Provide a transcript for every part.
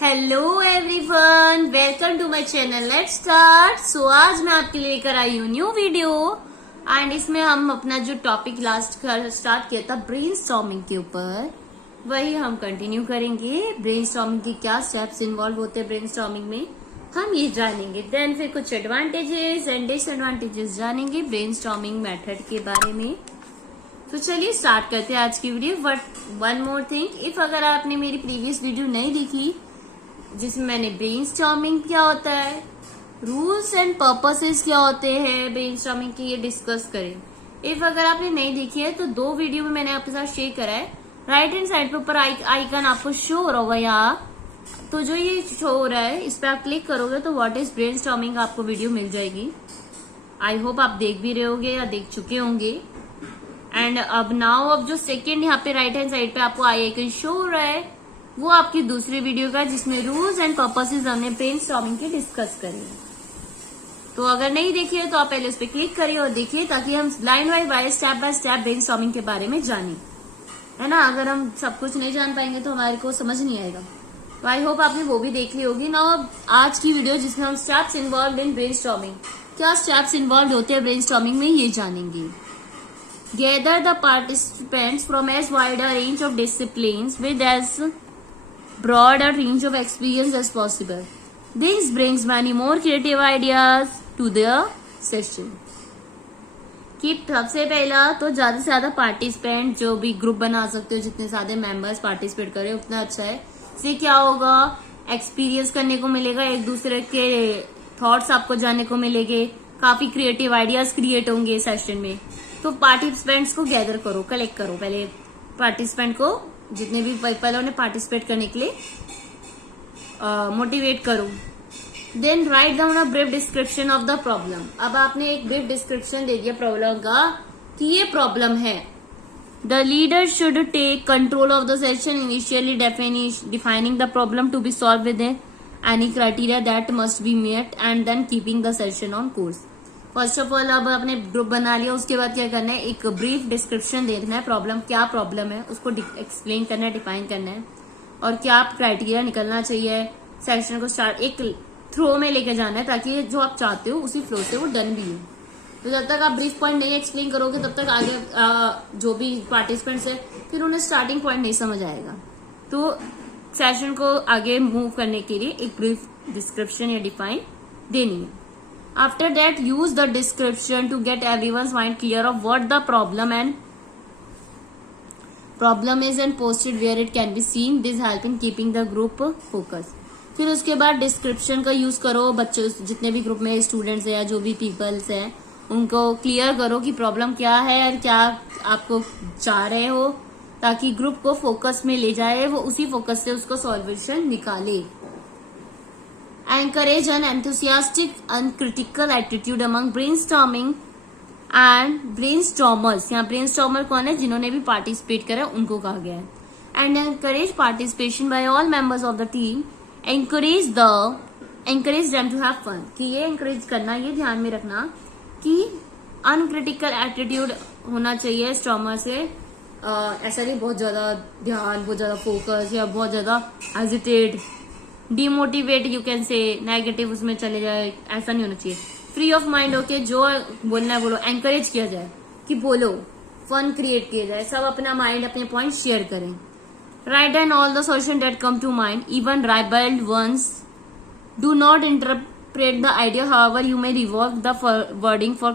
Hello everyone, welcome to my channel. Let's start. So आज मैं आपके लिए लेकर आई हूँ न्यू वीडियो एंड इसमें हम अपना जो टॉपिक लास्ट स्टार्ट किया था ब्रेनस्टॉर्मिंग के ऊपर, वही हम कंटिन्यू करेंगे। ब्रेनस्टॉर्मिंग के क्या स्टेप्स इन्वॉल्व होते हैं ब्रेनस्टॉर्मिंग में, हम ये जानेंगे। देन फिर कुछ एडवांटेजेस एंड डिसएडवांटेजेस जानेंगे ब्रेनस्टॉर्मिंग मेथड के बारे में। तो चलिए स्टार्ट करते हैं आज की video. But one more thing, if अगर आपने मेरी प्रीवियस वीडियो नहीं देखी जिसमें मैंने ब्रेनस्टॉर्मिंग क्या होता है, रूल्स एंड पर्पसेस क्या होते हैं ब्रेनस्टॉर्मिंग के, ये डिस्कस करें। इफ अगर आपने नहीं देखी है तो दो वीडियो में मैंने आपके साथ शेयर करा है। राइट हैंड साइड पे ऊपर आइकन आपको शो हो रहा होगा यहाँ, तो जो ये शो हो रहा है इस पे आप क्लिक करोगे तो व्हाट इज ब्रेनस्टॉर्मिंग आपको वीडियो मिल जाएगी। आई होप आप देख भी रहे होगे या देख चुके होंगे। एंड अब जो सेकेंड यहाँ पे राइट हैंड साइड पे आपको आइकन शो हो रहा है वो आपकी दूसरी वीडियो का, जिसमें रूल्स एंड पर्पसेस हमने ब्रेनस्टॉर्मिंग के डिस्कस करे। तो अगर नहीं देखिए तो आप पहले उस पर क्लिक करिए और देखिए, ताकि हम line wise step by step brainstorming के बारे में जाने, है ना। अगर हम सब कुछ नहीं जान पाएंगे तो हमारे को समझ नहीं आएगा। तो आई होप आपने वो भी देख ली होगी ना। आज की वीडियो जिसमें हम स्टेप्स इन्वॉल्व इन ब्रेनस्टॉर्मिंग, क्या स्टेप्स इन्वॉल्व होते हैं ब्रेनस्टॉर्मिंग में, ये जानेंगे। Gather the participants from as wide a range of disciplines with as broad a range of experience as possible. This brings many more creative ideas to the session. कि सबसे पहला तो ज्यादा से ज्यादा पार्टिसिपेंट, जो भी ग्रुप बना सकते हो, जितने सारे मेंबर्स पार्टिसिपेट करें उतना अच्छा है। इससे क्या होगा, एक्सपीरियंस करने को मिलेगा, एक दूसरे के थॉट्स आपको जानने को मिलेंगे, काफी क्रिएटिव आइडियाज क्रिएट होंगे सेशन में। तो पार्टिसिपेंट्स को गैदर करो, कलेक्ट करो, पहले पार्टिसिपेंट को, जितने भी पहले उन्हें पार्टिसिपेट करने के लिए मोटिवेट करो। Then write down a brief description of the problem. अब आपने एक ब्रीफ डिस्क्रिप्शन दे दिया प्रॉब्लम का कि ये प्रॉब्लम है। The leader should take control of the session, initially defining the problem to be solve with any criteria that must be met and then keeping the session on course. First of all अब आपने group बना लिया, उसके बाद क्या करना है, एक ब्रीफ डिस्क्रिप्शन देखना है, प्रॉब्लम क्या प्रॉब्लम है उसको एक्सप्लेन करना है, डिफाइन करना है, और क्या क्राइटेरिया निकलना चाहिए। सेशन को स्टार्ट एक थ्रो में लेकर जाना है, ताकि जो आप चाहते हो उसी फ्लो से वो डन भी हो। तो जब तक आप ब्रीफ पॉइंट नहीं एक्सप्लेन करोगे तब तक आगे जो भी पार्टिसिपेंट्स है फिर उन्हें स्टार्टिंग पॉइंट नहीं समझ आएगा। तो सेशन को आगे मूव करने के लिए एक ब्रीफ डिस्क्रिप्शन या डिफाइन देनी है। After that, use the description to get everyone's mind clear of what the problem is and post it where it can be seen. This help in keeping the group focus. फिर उसके बाद description का use करो, बच्चों जितने भी group में students है या जो भी पीपल्स हैं उनको क्लियर करो कि प्रॉब्लम क्या है और क्या आपको चाह रहे हो, ताकि ग्रुप को फोकस में ले जाए, वो उसी फोकस से उसको सॉल्यूशन निकाले। Encourage an enthusiastic and critical attitude among brainstorming and brainstormers। यहाँ brainstormer कौन है, जिन्होंने भी पार्टिसिपेट करा उनको कहा गया है। And encourage participation by all members of the team। encourage them to have fun। कि ये encourage करना, ये ध्यान में रखना कि uncritical attitude होना चाहिए स्टॉर्मर से। ऐसा नहीं बहुत ज्यादा ध्यान, बहुत ज्यादा फोकस या बहुत ज्यादा hesitate, demotivate you can say, negative उसमें चले जाए, ऐसा नहीं होना चाहिए। फ्री ऑफ माइंड होके जो बोलना है बोलो, एंकरेज किया जाए कि बोलो, फन क्रिएट किया जाए, सब अपना माइंड अपने पॉइंट शेयर करें। Write down all the solution that come to mind, even ribald ones. Do not interpret the idea, however you may revolve the wording for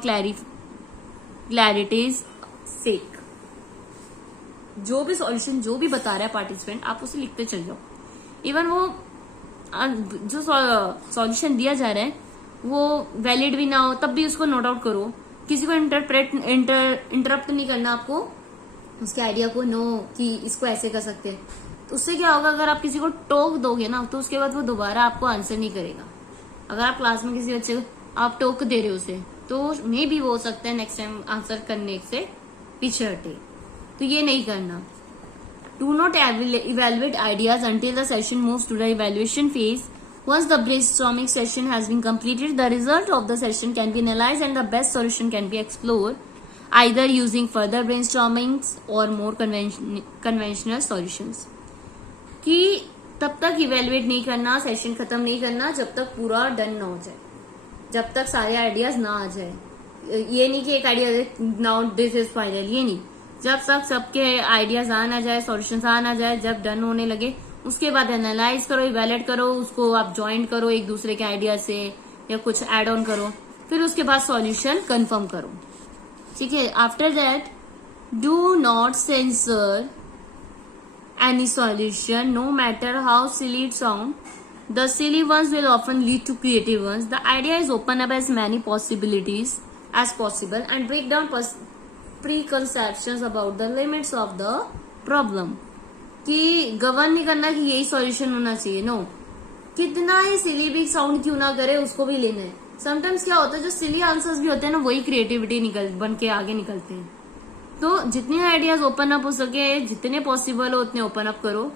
clarity's sake. जो भी solution जो भी बता रहा है पार्टिसिपेंट, आप उसे लिखते चल जाओ। इवन वो जो सॉल्यूशन दिया जा रहा है वो वैलिड भी ना हो तब भी उसको नोट आउट करो। किसी को इंटरप्ट नहीं करना आपको, उसके आइडिया को नो कि इसको ऐसे कर सकते हैं। तो उससे क्या होगा, अगर आप किसी को टोक दोगे ना तो उसके बाद वो दोबारा आपको आंसर नहीं करेगा। अगर आप क्लास में किसी बच्चे को आप टोक दे रहे हो उसे, तो मे भी वो हो सकता है नेक्स्ट टाइम आंसर करने से पीछे हटे। तो ये नहीं करना। Do not evaluate ideas until the session moves to the evaluation phase. Once the brainstorming session has been completed, the result of the session can be analyzed and the best solution can be explored, either using further brainstormings or more conventional solutions. कि तब तक evaluate नहीं करना, session खत्म नहीं करना जब तक पूरा डन ना हो जाए, जब तक सारे आइडियाज ना आ जाए। ये नहीं कि एक idea now this is final, ये नहीं, जब तक सबके आइडियाज आ ना जाए, सॉल्यूशंस आ ना जाए, जब डन होने लगे उसके बाद एनालाइज करो, इवेलुएट करो, उसको आप ज्वाइन करो एक दूसरे के आइडिया से या कुछ एड ऑन करो, फिर उसके बाद सॉल्यूशन कंफर्म करो। ठीक है, after that do not sensor any solution, no matter how silly it sounds. The silly ones will often lead to creative ones. The idea is open up as many possibilities as possible and break down preconceptions about the limits of the problem. कि govern नहीं करना कि यही solution होना चाहिए, no, कितना ही सिली भी sound क्यों ना करे उसको भी लेना है। समटाइम्स क्या होता है, जो सिली आंसर्स भी होते हैं ना, वही क्रिएटिविटी बन के आगे निकलते हैं। तो जितने आइडियाज ओपन अप हो सके, जितने पॉसिबल हो उतने ओपन अप करो,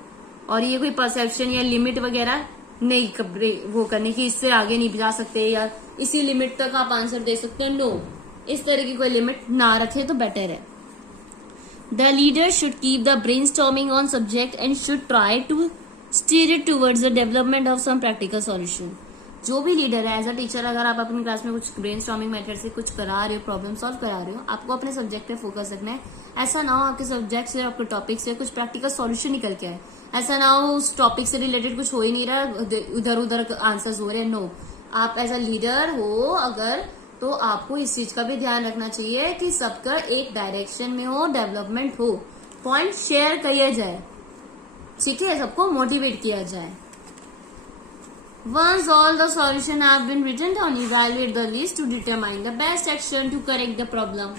और ये कोई परसेप्शन या लिमिट वगैरह नहीं वो करने की, इससे आगे नहीं जा सकते या इसी लिमिट तक आप आंसर दे सकते हो, नो, इस तरह की कोई लिमिट ना रखे तो बेटर है। The leader should keep the brainstorming on subject and should try to steer it towards the development of some practical solution. जो भी लीडर है, एज अ टीचर, अगर आप अपनी क्लास में कुछ ब्रेनस्टॉर्मिंग मेथड से कुछ करा रहे हो, प्रॉब्लम सॉल्व करा रहे हो, आपको अपने सब्जेक्ट पे फोकस रखना है। ऐसा ना हो आपके सब्जेक्ट से, आपके टॉपिक से कुछ प्रैक्टिकल सॉल्यूशन निकल के आए, ऐसा ना हो उस टॉपिक से रिलेटेड कुछ हो ही नहीं रहा, उधर उधर आंसर्स हो रहे हैं। नो, आप एज अ लीडर हो अगर, तो आपको इस चीज का भी ध्यान रखना चाहिए कि सबका एक डायरेक्शन में हो, डेवलपमेंट हो, पॉइंट शेयर किया जाए, ठीक है, सबको मोटिवेट किया जाए। Once all the solutions have been written down, evaluate the list to determine the best action to correct the problem.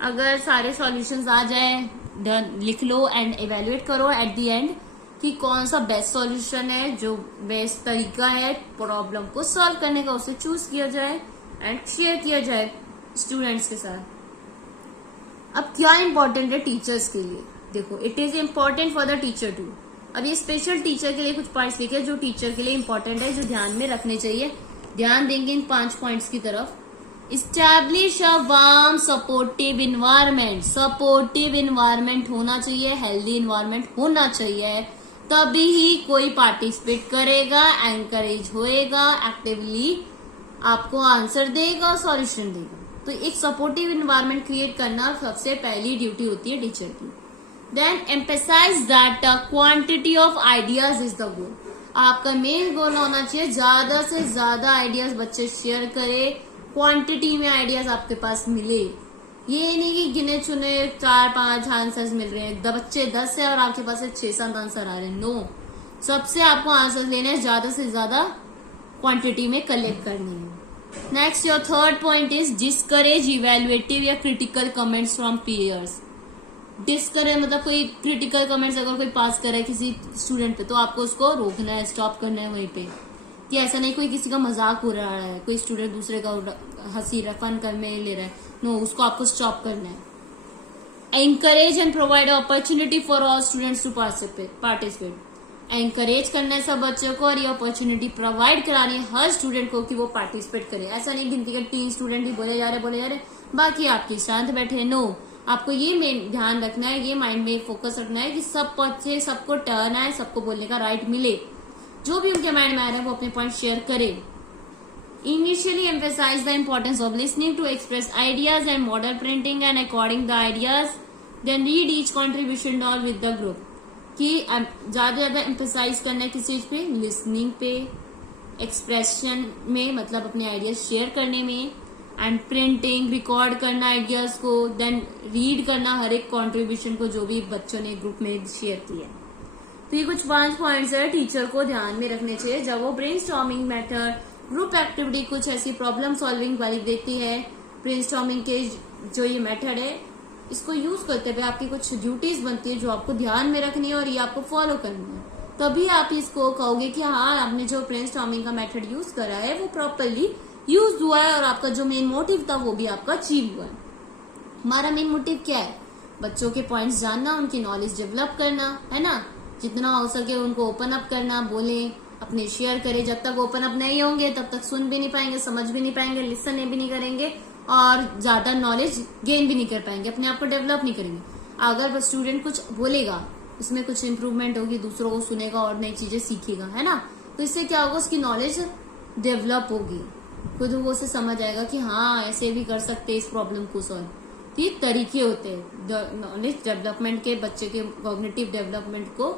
अगर सारे सॉल्यूशंस आ जाए, लिख लो एंड इवेल्युएट करो एट द एंड कि कौन सा बेस्ट सॉल्यूशन है, जो बेस्ट तरीका है प्रॉब्लम को सॉल्व करने का, उसे चूज किया जाए एंड शेयर किया जाए स्टूडेंट्स के साथ। अब क्या इंपॉर्टेंट है टीचर्स के लिए, देखो, it is important for the teacher too. अब ये स्पेशल टीचर के लिए कुछ पॉइंट्स लिखे जो टीचर के लिए इंपॉर्टेंट है, जो ध्यान में रखने चाहिए। ध्यान देंगे इन 5 पॉइंट्स की तरफ। Establish a warm supportive environment, supportive environment होना चाहिए, हेल्दी इन्वायरमेंट होना चाहिए, तभी ही कोई पार्टिसिपेट करेगा, एंकरेज होएगा, एक्टिवली आपको आंसर देगा, सॉल्यूशन देगा। तो एक सपोर्टिव इन्वायरमेंट क्रिएट करना सबसे पहली ड्यूटी होती है टीचर की। Then emphasize that the quantity of ideas is the goal. आपका मेन गोल होना चाहिए ज्यादा से ज्यादा आइडियाज बच्चे शेयर करें, क्वांटिटी में आइडियाज आपके पास मिले। ये नहीं कि गिने चुने 4-5 आंसर्स मिल रहे हैं, बच्चे 10 है और आपके पास 6-7 आंसर आ रहे हैं, नो, सबसे आपको आंसर लेने हैं, ज्यादा से ज्यादा क्वांटिटी में कलेक्ट करनी है। Next, your third point is discourage evaluative या critical comments from peers. Discourage मतलब कोई क्रिटिकल कमेंट्स अगर कोई पास करे किसी स्टूडेंट पे, तो आपको उसको रोकना है, स्टॉप करना है वहीं पे, कि ऐसा नहीं कोई किसी का मजाक हो रहा है, कोई स्टूडेंट दूसरे का हंसी फन करने ले रहा है, नो, उसको आपको स्टॉप करना है। Encourage and provide opportunity for all students to participate. Encourage करना है सब बच्चों को और ये अपॉर्चुनिटी प्रोवाइड करानी है हर स्टूडेंट को कि वो पार्टिसिपेट करे। ऐसा नहीं गिनती के 3 स्टूडेंट ही बोले जा रहे बाकी आपकी शांत बैठे, नो, आपको ये मेन ध्यान रखना है, ये माइंड में फोकस रखना है कि सब बच्चे, सबको टर्न आए, सबको बोलने का राइट मिले, जो भी उनके माइंड में आ रहा है वो अपने पॉइंट शेयर करे। Initially emphasise the importance of listening to express ideas and model printing and according the ideas, then read each contribution doll with the group. कि ज्यादा एम्फेसाइज करना है किस चीज पे, लिसनिंग पे, एक्सप्रेशन में मतलब अपने आइडियाज शेयर करने में, एंड प्रिंटिंग, रिकॉर्ड करना आइडियाज को, देन रीड करना हर एक कॉन्ट्रीब्यूशन को जो भी बच्चों ने ग्रुप में शेयर किया। तो ये कुछ 5 पॉइंट्स है टीचर को ध्यान में रखने चाहिए जब वो ब्रेनस्टॉर्मिंग मेथड, ग्रुप एक्टिविटी, कुछ ऐसी प्रॉब्लम सॉल्विंग वाली देती है। ब्रेनस्टॉर्मिंग के जो ये मेथड है, इसको यूज करते हुए आपकी कुछ ड्यूटीज बनती है जो आपको ध्यान में रखनी है और ये आपको फॉलो करनी है, तभी आप इसको कहोगे कि हाँ, आपने जो ब्रेनस्टॉर्मिंग का मेथड यूज करा है वो प्रॉपरली यूज हुआ है और आपका जो मेन मोटिव था वो भी आपका अचीव हुआ है। हमारा मेन मोटिव क्या है, बच्चों के पॉइंट्स जानना, उनकी नॉलेज डेवलप करना, है ना, जितना हो सके उनको ओपन अप करना, बोले, अपने शेयर करें। जब तक ओपन अप नहीं होंगे तब तक सुन भी नहीं पाएंगे, समझ भी नहीं पाएंगे, लिसन भी नहीं करेंगे और ज्यादा नॉलेज गेन भी नहीं कर पाएंगे, अपने आप को डेवलप नहीं करेंगे। अगर स्टूडेंट कुछ बोलेगा, उसमें कुछ इम्प्रूवमेंट होगी, दूसरों को सुनेगा और नई चीजें सीखेगा, है ना। तो इससे क्या होगा, उसकी नॉलेज डेवलप होगी, खुद वो उसे समझ आएगा कि हाँ ऐसे भी कर सकते इस प्रॉब्लम को सॉल्व। तो ये तरीके होते हैं नॉलेज डेवलपमेंट के, बच्चे के कॉग्निटिव डेवलपमेंट को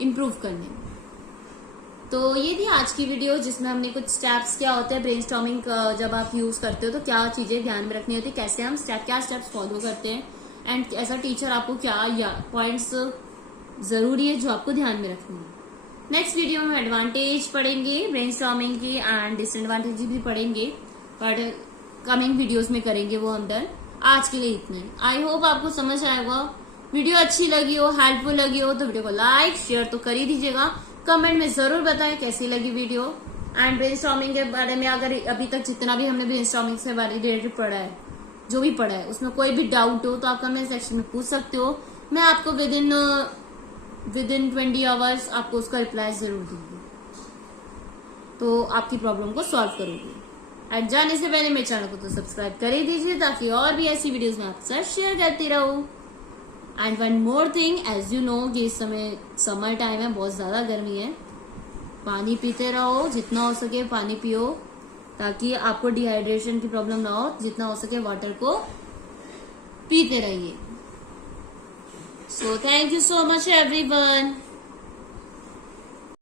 इम्प्रूव करने में। तो ये थी आज की वीडियो, जिसमें हमने कुछ स्टेप्स, क्या होता है ब्रेनस्टॉर्मिंग जब आप यूज करते हो तो क्या चीजें ध्यान में रखनी होती है, कैसे हम क्या स्टेप्स फॉलो करते हैं, एंड ऐसा टीचर आपको क्या पॉइंट्स जरूरी है जो आपको ध्यान में रखनी है। नेक्स्ट वीडियो में एडवांटेज पढ़ेंगे ब्रेनस्टॉर्मिंग की एंड डिसएडवांटेज भी पढ़ेंगे, बट कमिंग वीडियोस में करेंगे वो हम डन। आज के लिए इतना ही। आई होप आपको समझ आएगा। वीडियो अच्छी लगी हो, हेल्पफुल लगी हो तो वीडियो को लाइक शेयर तो कर ही दीजिएगा। कमेंट में जरूर बताएं कैसी लगी वीडियो। एंड ब्रेनस्टॉर्मिंग के बारे में अगर अभी तक जितना भी हमने ब्रेनस्टॉर्मिंग से बारे रिलेटेड पढ़ा है, जो भी पढ़ा है, उसमें कोई भी डाउट हो तो आप कमेंट सेक्शन में पूछ सकते हो। मैं आपको विद इन 20 आवर्स आपको उसका रिप्लाई जरूर दूंगी, तो आपकी प्रॉब्लम को सॉल्व करूंगी। एंड जाने से पहले मेरे चैनल को तो सब्सक्राइब कर ही दीजिए, ताकि और भी ऐसी वीडियोस में आपके साथ शेयर करती रहूं। And one more thing, as you know कि इस समय समर टाइम है, बहुत ज्यादा गर्मी है, पानी पीते रहो, जितना हो सके पानी पियो, ताकि आपको डिहाइड्रेशन की प्रॉब्लम ना हो। जितना हो सके वाटर को पीते रहिए। So thank you so much everyone.